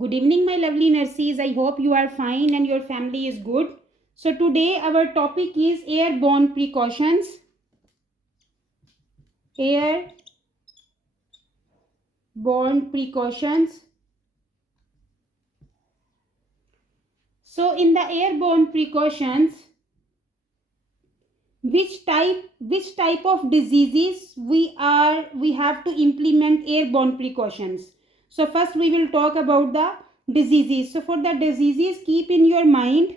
Good evening, my lovely nurses. I hope you are fine and your family is good. So today our topic is airborne precautions. Airborne precautions. So in the airborne precautions, which type of diseases we have to implement airborne precautions. So first we will talk about the diseases. So for the diseases, keep in your mind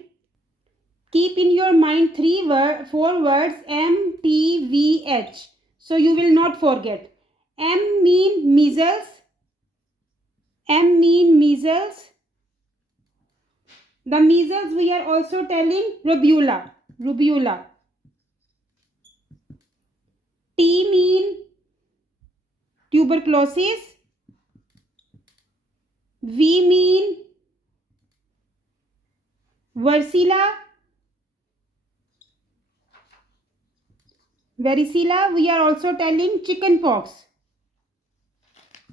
four words MTVH. So you will not forget. M mean measles. M mean measles. The measles we are also telling rubella. Rubella. T mean tuberculosis. V mean varicella. Varicella we are also telling chickenpox.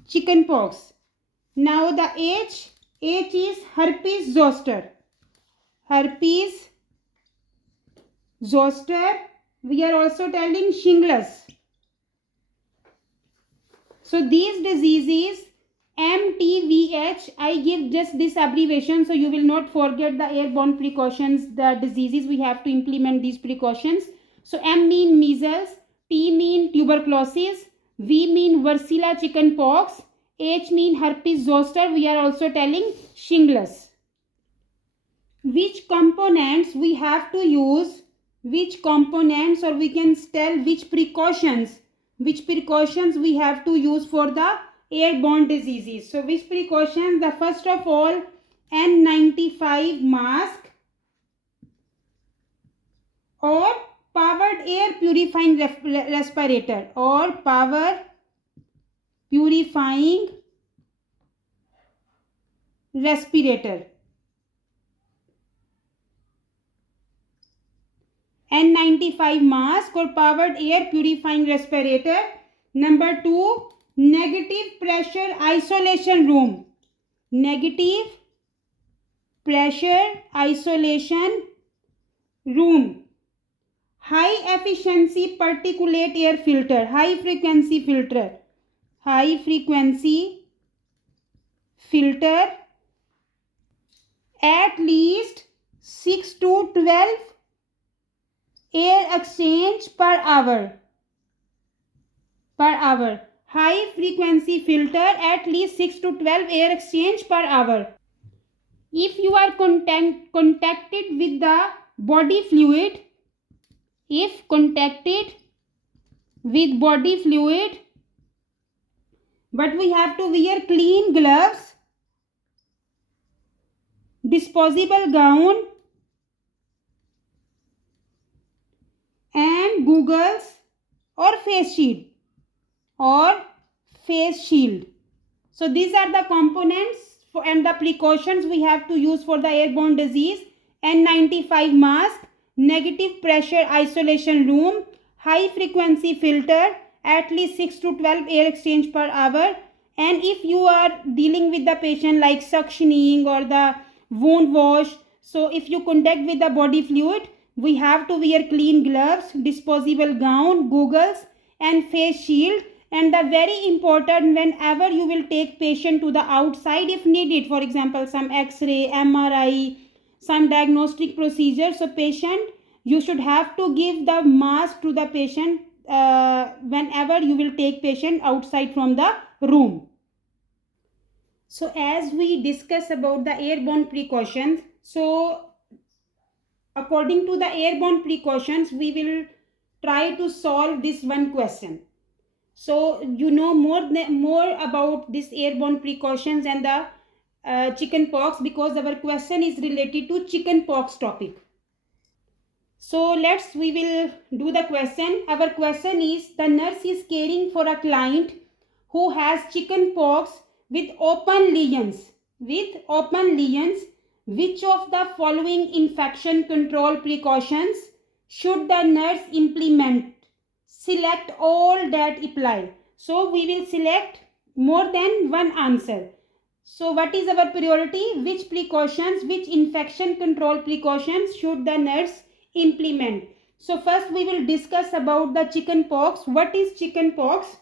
Chickenpox. Now the H is herpes zoster. Herpes zoster. We are also telling shingles. So these diseases MTVH, I give just this abbreviation so you will not forget the airborne precautions, the diseases we have to implement these precautions. So M mean measles, T mean tuberculosis, V mean varicella chickenpox, H mean herpes zoster. We are also telling shingles. Which components we have to use, which components, or we can tell which precautions we have to use for the airborne diseases. So which precautions? The first of all, N95 mask or powered air purifying respirator or power purifying respirator. N95 mask or powered air purifying respirator. Number 2, negative pressure isolation room. Negative pressure isolation room. High efficiency particulate air filter. High frequency filter. High frequency filter. At least 6 to 12 air exchange per hour. High frequency filter, at least 6 to 12 air exchange per hour. If you are contacted with the body fluid, but we have to wear clean gloves, disposable gown and goggles or face shield. So these are the components and the precautions we have to use for the airborne disease. N95 mask, negative pressure isolation room, high frequency filter, at least 6 to 12 air exchange per hour. And if you are dealing with the patient like suctioning or the wound wash, so if you contact with the body fluid, we have to wear clean gloves, disposable gown, goggles and face shield. And the very important, whenever you will take patient to the outside if needed, for example some X-ray, MRI, some diagnostic procedure, so patient, you should have to give the mask to the patient whenever you will take patient outside from the room. So as we discuss about the airborne precautions, so according to the airborne precautions, we will try to solve this one question. So you know more about this airborne precautions and the chickenpox, because our question is related to chickenpox topic. So we will do the question. Our question is, the nurse is caring for a client who has chickenpox with open lesions. Which of the following infection control precautions should the nurse implement? Select all that apply. So we will select more than one answer. So what is our priority? Which precautions, which infection control precautions should the nurse implement? So first we will discuss about the chicken pox. What is chicken pox?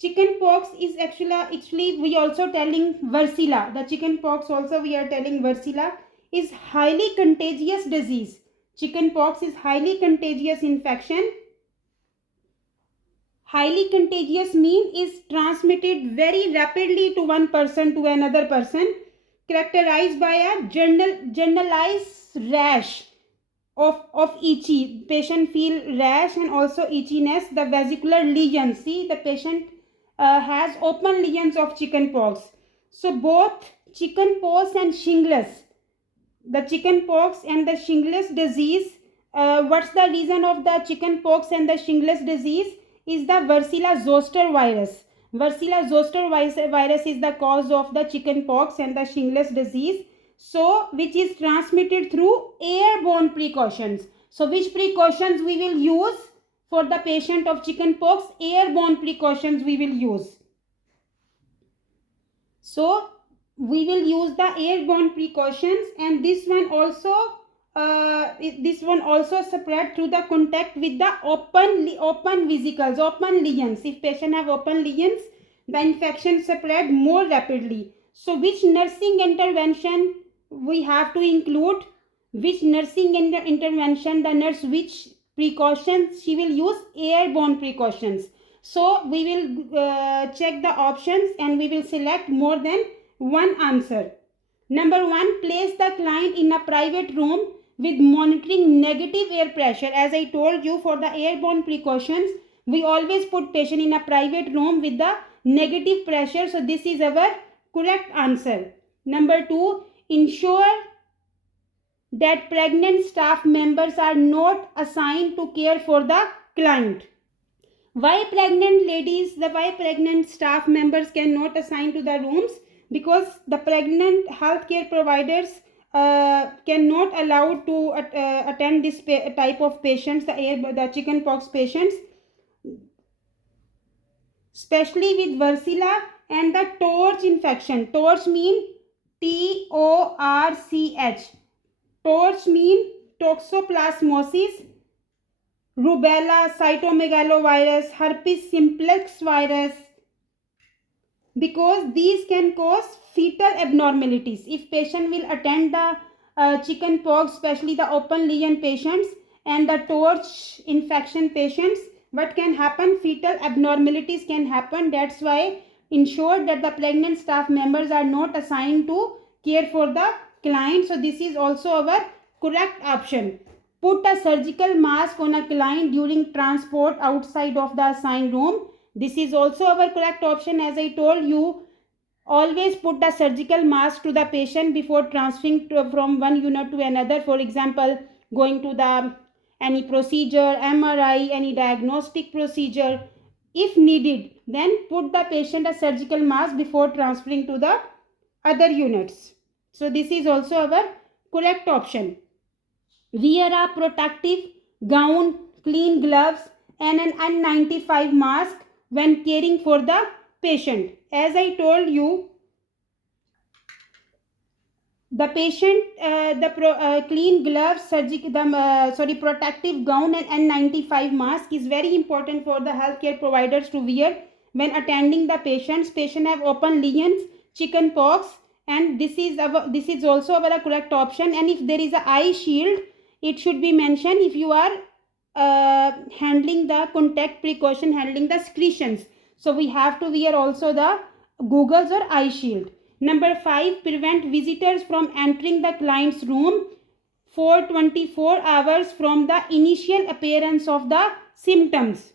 Chicken pox is actually we also telling varicella. The chicken pox also we are telling varicella is highly contagious disease. Chicken pox is highly contagious infection. Highly contagious mean is transmitted very rapidly to one person to another person, characterized by a generalized rash of itchy. Patient feel rash and also itchiness. The vesicular lesions. See, the patient has open lesions of chicken pox. So both chicken pox and shingles, the chicken pox and the shingles disease, what's the reason of the chicken pox and the shingles disease? Is the varicella zoster virus. Varicella zoster virus is the cause of the chicken pox and the shingles disease. So which is transmitted through airborne precautions. So which precautions we will use for the patient of chicken pox? Airborne precautions we will use. So we will use the airborne precautions, and this one also spread through the contact with the open vesicles, open lesions. If patient have open lesions, the infection spread more rapidly. So which nursing intervention we have to include? Which nursing intervention the nurse, which precautions she will use? Airborne precautions. So we will check the options and we will select more than one answer. Number 1, place the client in a private room with monitoring negative air pressure. As I told you, for the airborne precautions, we always put patient in a private room with the negative pressure. So this is our correct answer. Number 2, ensure that pregnant staff members are not assigned to care for the client. Why pregnant staff members cannot assign to the rooms? Because the pregnant healthcare providers cannot allow to attend this type of patients, the chicken pox patients, especially with varicella and the torch infection. Torch mean TORCH. Torch mean toxoplasmosis, rubella, cytomegalovirus, herpes simplex virus, because these can cause fetal abnormalities. If patient will attend the chicken pox, especially the open lesion patients and the torch infection patients, what can happen? Fetal abnormalities can happen. That's why ensure that the pregnant staff members are not assigned to care for the client. So this is also our correct option. Put a surgical mask on a client during transport outside of the assigned room. This is also our correct option. As I told you, always put the surgical mask to the patient before transferring from one unit to another. For example, going to the any procedure, MRI, any diagnostic procedure. If needed, then put the patient a surgical mask before transferring to the other units. So this is also our correct option. Wear a protective gown, clean gloves and an N95 mask when caring for the patient. As I told you, the patient, clean gloves, protective gown and N95 mask is very important for the healthcare providers to wear when attending the patients. Patient have open lesions, chicken pox, and this is also our correct option. And if there is a eye shield, it should be mentioned if you are handling the contact precaution, handling the secretions. So we have to wear also the goggles or eye shield. Number 5, prevent visitors from entering the client's room for 24 hours from the initial appearance of the symptoms.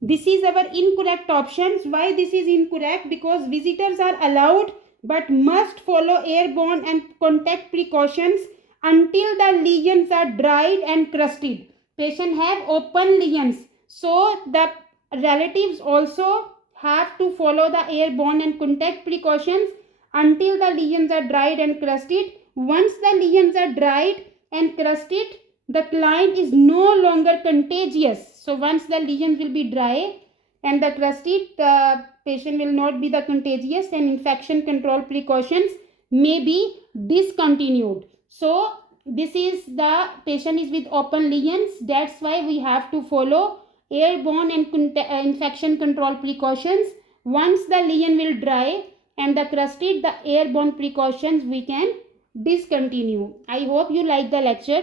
This is our incorrect options. Why this is incorrect? Because visitors are allowed but must follow airborne and contact precautions until the lesions are dried and crusted. Patient have open lesions, so the relatives also have to follow the airborne and contact precautions until the lesions are dried and crusted. Once the lesions are dried and crusted, the client is no longer contagious. So once the lesions will be dry and the crusted, the patient will not be the contagious, and infection control precautions may be discontinued. So this is the patient is with open lesions. That's why we have to follow airborne and infection control precautions. Once the lesion will dry and the crusted, the airborne precautions we can discontinue. I hope you like the lecture.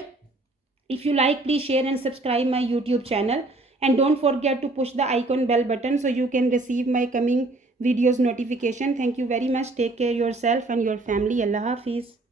If you like, please share and subscribe my YouTube channel, and don't forget to push the icon bell button so you can receive my coming videos notification. Thank you very much. Take care yourself and your family. Allah Hafiz.